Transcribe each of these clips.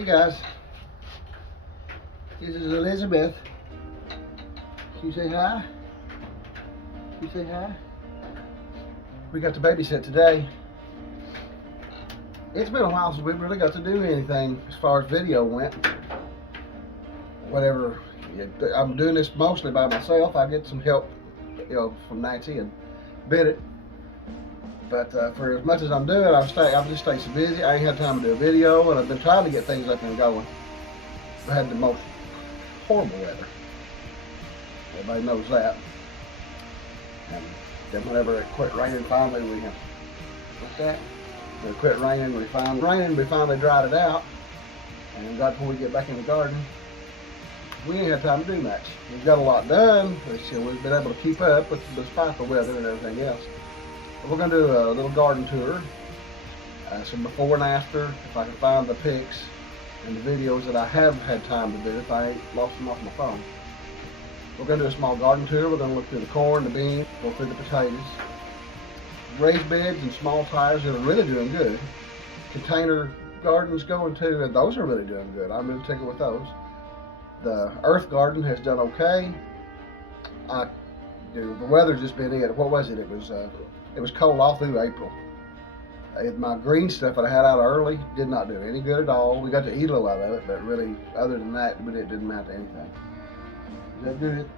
Hey guys, this is Elizabeth. Can you say hi? Can you say hi? We got to babysit today. It's been a while since we really got to do anything as far as video went. Whatever, I'm doing this mostly by myself. I get some help, from Nancy and Bennett. But for as much as I'm doing, I've just stayed so busy. I ain't had time to do a video, and I've been trying to get things up and going. I had the most horrible weather. Everybody knows that. And then whenever it quit raining, finally it quit raining. We finally dried it out. And right before we get back in the garden, we ain't had time to do much. We've got a lot done. We've been able to keep up despite the weather and everything else. We're going to do a little garden tour, some before and after, if I can find the pics and the videos that I have had time to do, if I ain't lost them off my phone. We're going to do a small garden tour. We're going to look through the corn, the beans, go through the potatoes. Raised beds and small tires that are really doing good. Container gardens going too, and those are really doing good. I'm really tickled with those. The earth garden has done okay. The weather's just been it. What was it? It was cold all through April. My green stuff that I had out early did not do any good at all. We got to eat a lot of it, but really, other than that, it didn't amount to anything. Is that good?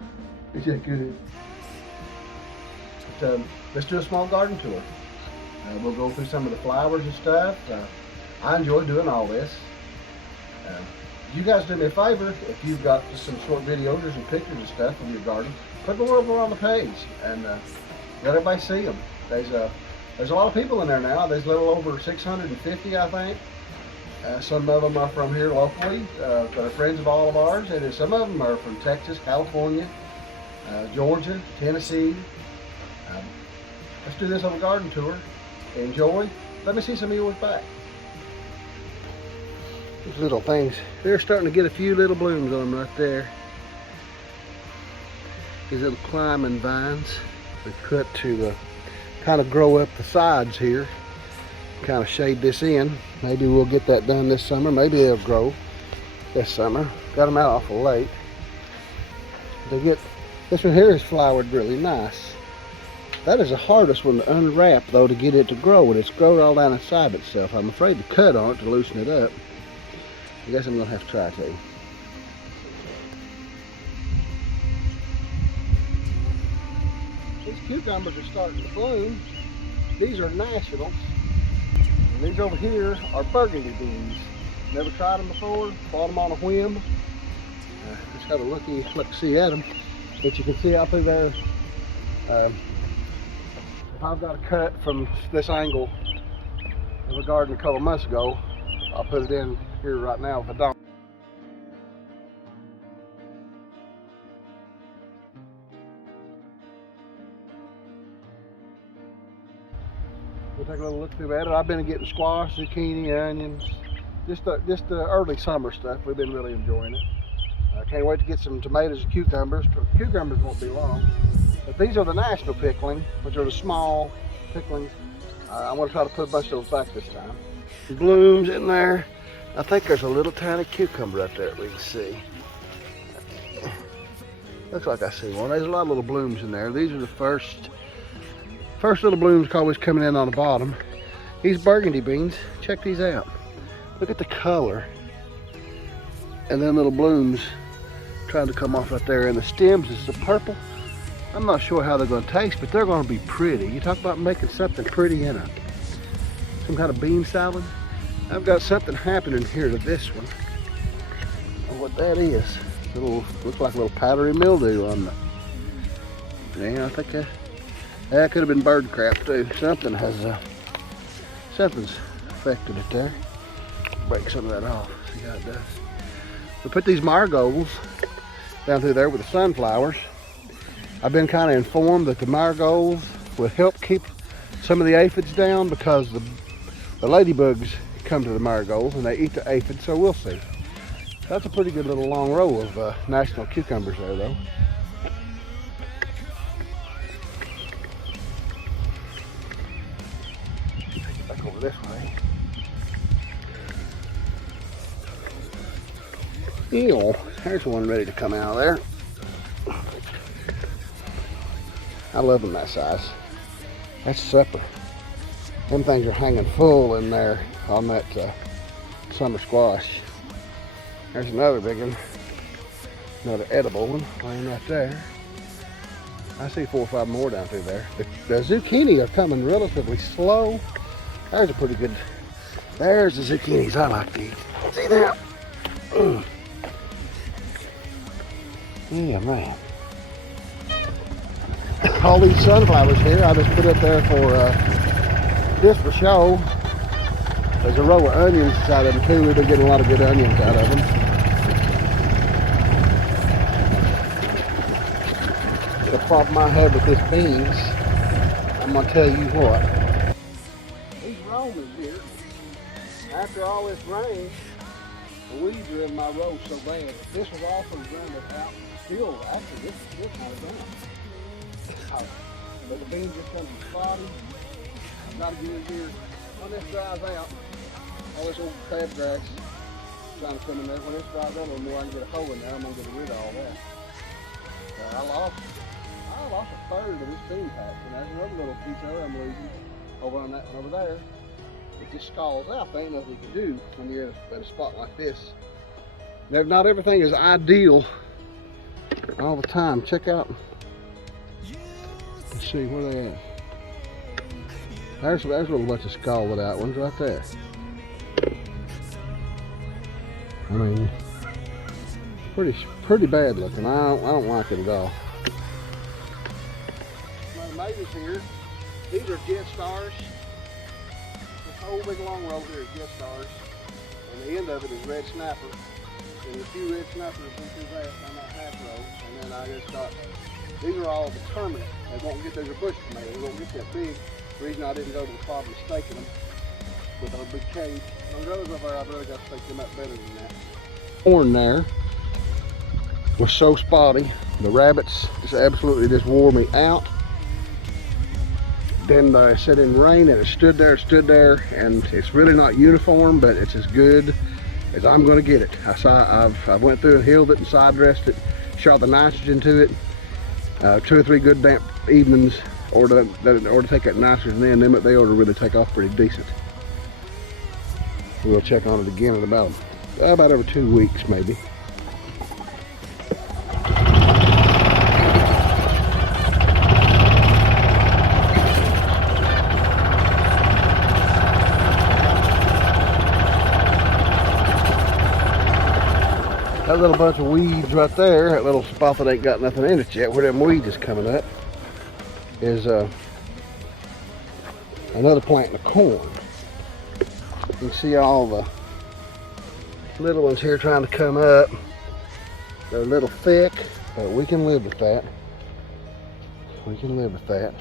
Is that good? But, let's do a small garden tour. We'll go through some of the flowers and stuff. I enjoy doing all this. You guys do me a favor, if you've got some short videos or some pictures and stuff of your garden, put them over on the page and let everybody see them. There's a lot of people in there now. There's a little over 650, I think. Some of them are from here locally, that are friends of all of ours, and some of them are from Texas, California, Georgia, Tennessee. Let's do this on a garden tour. Enjoy. Let me see some of yours back. These little things, they're starting to get a few little blooms on them right there. These little climbing vines we cut to kind of grow up the sides here, kind of shade this in. Maybe we'll get that done this summer. Maybe they'll grow this summer. Got them out awful late. This one here is flowered really nice. That is the hardest one to unwrap though, to get it to grow, and it's grown all down inside itself. I'm afraid to cut on it to loosen it up. I guess I'm gonna have to try to. These cucumbers are starting to bloom. These are nationals. And these over here are burgundy beans. Never tried them before, bought them on a whim. Just had a look see at them. But you can see out through there, if I've got a cut from this angle of the garden a couple months ago, I'll put it in here right now if I don't. We'll take a little look through at it. I've been getting squash, zucchini, onions, just the early summer stuff. We've been really enjoying it. I can't wait to get some tomatoes and cucumbers. Cucumbers won't be long. But these are the national pickling, which are the small picklings. I want to try to put a bunch of those back this time. Blooms in there. I think there's a little tiny cucumber right there that we can see. Looks like I see one. There's a lot of little blooms in there. These are the first little blooms always coming in on the bottom. These burgundy beans, check these out. Look at the color. And then little blooms trying to come off right there. And the stems is the purple. I'm not sure how they're going to taste, but they're going to be pretty. You talk about making something pretty in some kind of bean salad. I've got something happening here to this one. I don't know what that is. Looks like a little powdery mildew on the. Yeah, I think that could have been bird crap too. Something's affected it there. Break some of that off. See how it does. We put these marigolds down through there with the sunflowers. I've been kind of informed that the marigolds will help keep some of the aphids down, because the ladybugs come to the marigolds and they eat the aphids, so we'll see. That's a pretty good little long row of national cucumbers there though. Take it back over this way. Ew, there's one ready to come out of there. I love them that size. That's supper. Them things are hanging full in there on that summer squash. There's another big one. Another edible one laying right there. I see 4 or 5 more down through there. The zucchini are coming relatively slow. There's a pretty good, there's the zucchinis I like to eat. See that? Yeah, man. All these sunflowers here, I just put up there for, just for show. There's a row of onions inside of them too. We've been getting a lot of good onions out of them. The problem I have with this beans, I'm gonna tell you what. These Romans here, after all this rain, the weeds are in my row so bad. This was also done without, still, actually, this kind of done. But the beans just come from spotty. I've got to get in here. When this dries out, all this old crabgrass trying to come in there. When this dries out a little more, I can get a hole in there. I'm going to get rid of all that. I lost a third of this bean patch, and there's another little piece of it I'm losing over on that one over there. It just scalds out. There ain't nothing you can do when you're at a spot like this. Not everything is ideal all the time. Check out. Let's see where they at. There's a little bunch of scalded out ones right there. I mean, pretty bad looking. I don't like it at all. My neighbors here, these are jet stars. This whole big long row here is jet stars, and the end of it is red snapper. And a few red snappers went through that on that half row, and then I just got. These are all determinate. They won't get, there's a bush tomato. They won't get that big. The reason I didn't go to the problem staking them with a big cage. Those others over there, I've really got to stake them up better than that. Corn there was so spotty. The rabbits just absolutely just wore me out. Then I set in rain and it stood there, and it's really not uniform, but it's as good as I'm going to get it. I went through and healed it and side dressed it, shot the nitrogen to it. 2 or 3 good damp evenings, or to take that nitrogen in, then they ought to really take off pretty decent. We'll check on it again in about every 2 weeks maybe. That little bunch of weeds right there, that little spot that ain't got nothing in it yet, where them weeds is coming up, is another plant of corn. You can see all the little ones here trying to come up. They're a little thick, but we can live with that. We can live with that.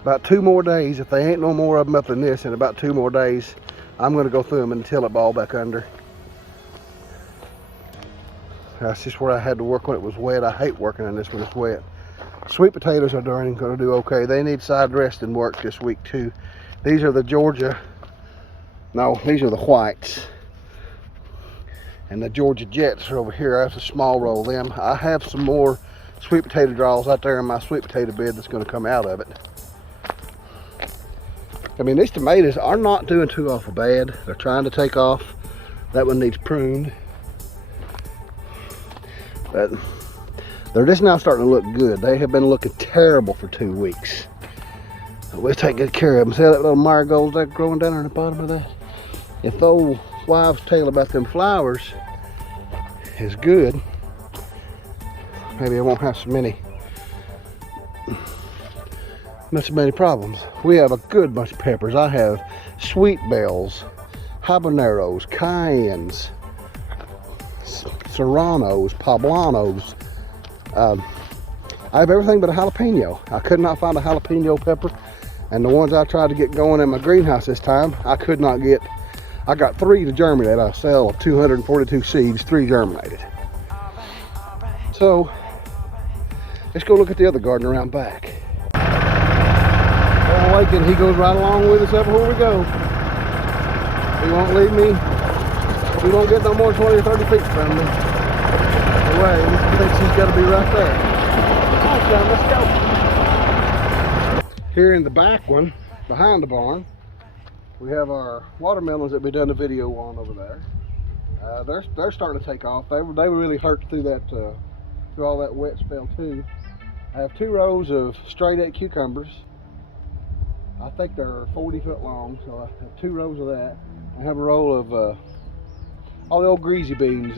About 2 more days, if they ain't no more of them up in this, in about 2 more days, I'm going to go through them and till it ball back under. That's just where I had to work when it was wet. I hate working in this when it's wet. Sweet potatoes are going to do okay. They need side dressing work this week too. These are the Georgia, no, these are the whites. And the Georgia Jets are over here. That's a small roll of them. I have some more sweet potato draws out there in my sweet potato bed that's going to come out of it. I mean, these tomatoes are not doing too awful bad. They're trying to take off. That one needs pruned. But they're just now starting to look good. They have been looking terrible for 2 weeks. We'll take good care of them. See that little marigolds that growing down on the bottom of that? If the old wives' tale about them flowers is good, maybe I won't have so many problems. We have a good bunch of peppers. I have sweet bells, habaneros, cayennes, serranos, poblanos. I have everything but a jalapeno. I could not find a jalapeno pepper, and the ones I tried to get going in my greenhouse this time, I could not get. I got 3 to germinate. I sell 242 seeds, 3 germinated. So let's go look at the other garden around back. Lincoln, he goes right along with us everywhere we go. He won't leave me. He won't get no more than 20 or 30 feet from me. Away. He thinks he's got to be right there. All right, son, let's go. Here in the back one, behind the barn, we have our watermelons that we done a video on over there. They're starting to take off. They were really hurt through that through all that wet spell too. I have 2 rows of straight 8 cucumbers. I think they're 40 foot long, so I have 2 rows of that. I have a row of all the old greasy beans.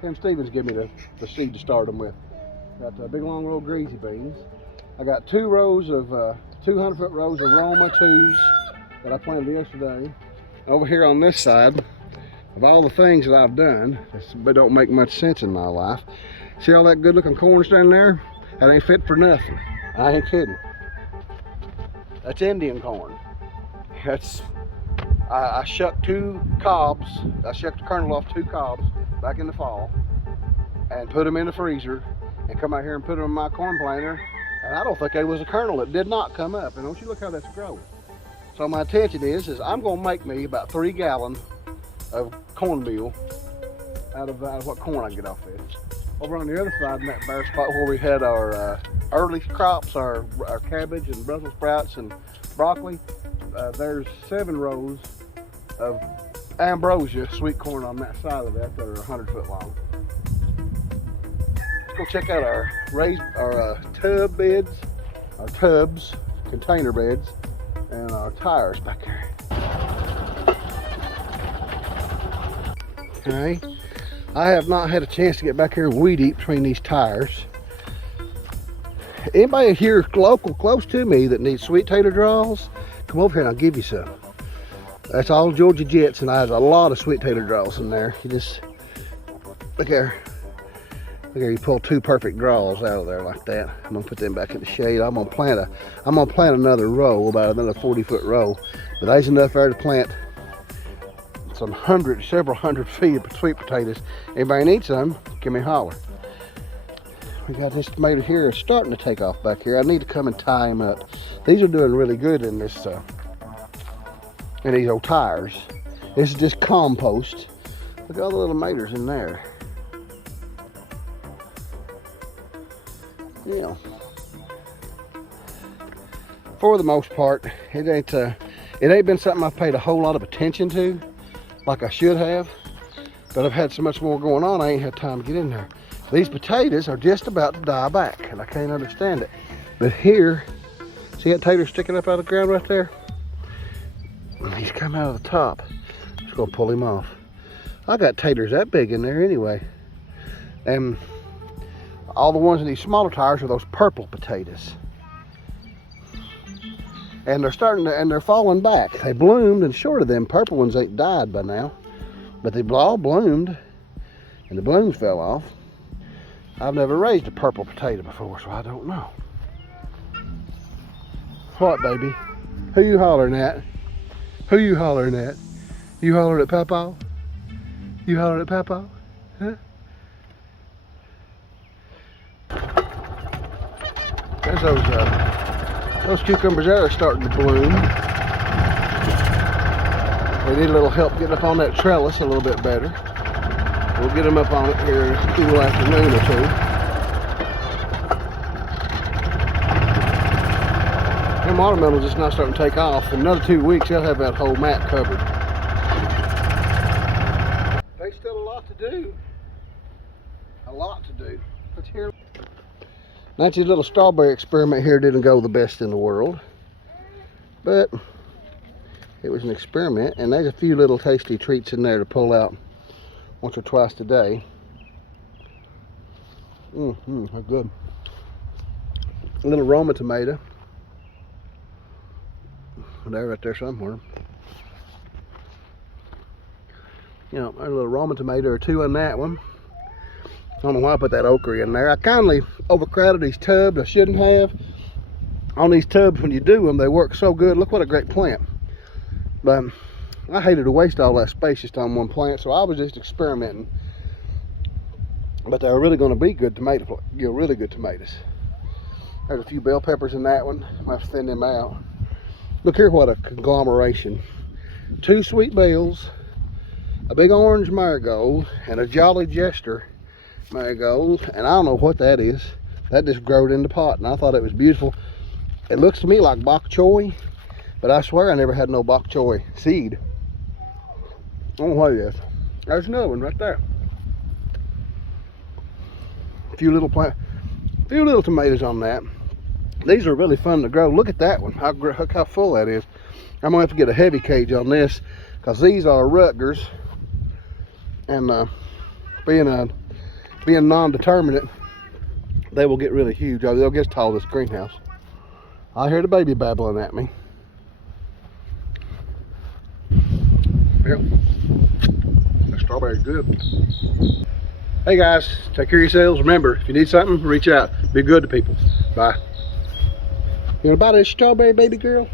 Tim Stevens gave me the seed to start them with. Got a big long row of greasy beans. I got 2 rows of 200 foot rows of Roma 2s that I planted yesterday. Over here on this side, of all the things that I've done that don't make much sense in my life, see all that good looking corn standing there? That ain't fit for nothing. I ain't kidding. That's Indian corn. I shucked 2 cobs. I shucked the kernel off 2 cobs back in the fall and put them in the freezer and come out here and put them in my corn planter. And I don't think there was a kernel. It did not come up. And don't you look how that's growing. So my intention is I'm going to make me about 3 gallons of cornmeal out of what corn I can get off this. Over on the other side in that bare spot where we had our early crops, our cabbage and Brussels sprouts and broccoli, there's 7 rows of ambrosia sweet corn on that side of that are 100 foot long. Let's go check out our tub beds, our tubs, container beds, and our tires back there. Okay, I have not had a chance to get back here and weed eat between these tires. Anybody here local, close to me, that needs sweet tater draws, come over here and I'll give you some. That's all Georgia Jets, and I have a lot of sweet tater draws in there. You just look here. Look here, you pull 2 perfect draws out of there like that. I'm gonna put them back in the shade. I'm gonna plant another row, about another 40 foot row. But there's enough there to plant several hundred feet of sweet potatoes. Anybody needs some, give me a holler. We got this tomato here, it's starting to take off back here. I need to come and tie them up. These are doing really good in this, in these old tires. This is just compost. Look at all the little tomatoes in there. Yeah. For the most part, it ain't been something I've paid a whole lot of attention to, like I should have, but I've had so much more going on, I ain't had time to get in there. These potatoes are just about to die back, and I can't understand it. But here, see that tater sticking up out of the ground right there? He's come out of the top. I'm just gonna pull him off. I got taters that big in there anyway. And all the ones in these smaller tires are those purple potatoes. And they're falling back. They bloomed, and short of them purple ones ain't died by now. But they all bloomed, and the blooms fell off. I've never raised a purple potato before, so I don't know. What, baby? Who you hollering at? Who you hollering at? You hollering at Papa? You hollering at Papa? Huh? There's those cucumbers there are starting to bloom. They need a little help getting up on that trellis a little bit better. We'll get them up on it here in a cool afternoon or 2. Them watermelons just now starting to take off. In another 2 weeks, they'll have that whole mat covered. There's still a lot to do. A lot to do. But here, Nancy's little strawberry experiment here didn't go the best in the world, but it was an experiment, and there's a few little tasty treats in there to pull out once or twice a day. They're good. A little Roma tomato. They're right there somewhere. You know, a little Roma tomato or 2 on that one. I don't know why I put that okra in there. I kindly overcrowded these tubs. I shouldn't have. On these tubs, when you do them, they work so good. Look what a great plant. But I hated to waste all that space just on one plant, so I was just experimenting. But they're really going to be good tomato, really good tomatoes. There's a few bell peppers in that one. I might thin them out. Look here, what a conglomeration. 2 sweet bells, a big orange marigold, and a Jolly Jester marigold. And I don't know what that is. That just growed in the pot, and I thought it was beautiful. It looks to me like bok choy, but I swear I never had no bok choy seed. I don't know what it is. There's another one right there. A few little tomatoes on that. These are really fun to grow. Look at that one. Look how full that is. I'm gonna have to get a heavy cage on this because these are Rutgers, and being non-determinate, they will get really huge. They'll get as tall as this greenhouse. I hear the baby babbling at me. Yep. That strawberry's good. Hey guys, take care of yourselves. Remember, if you need something, reach out. Be good to people. Bye. You wanna buy this strawberry, baby girl?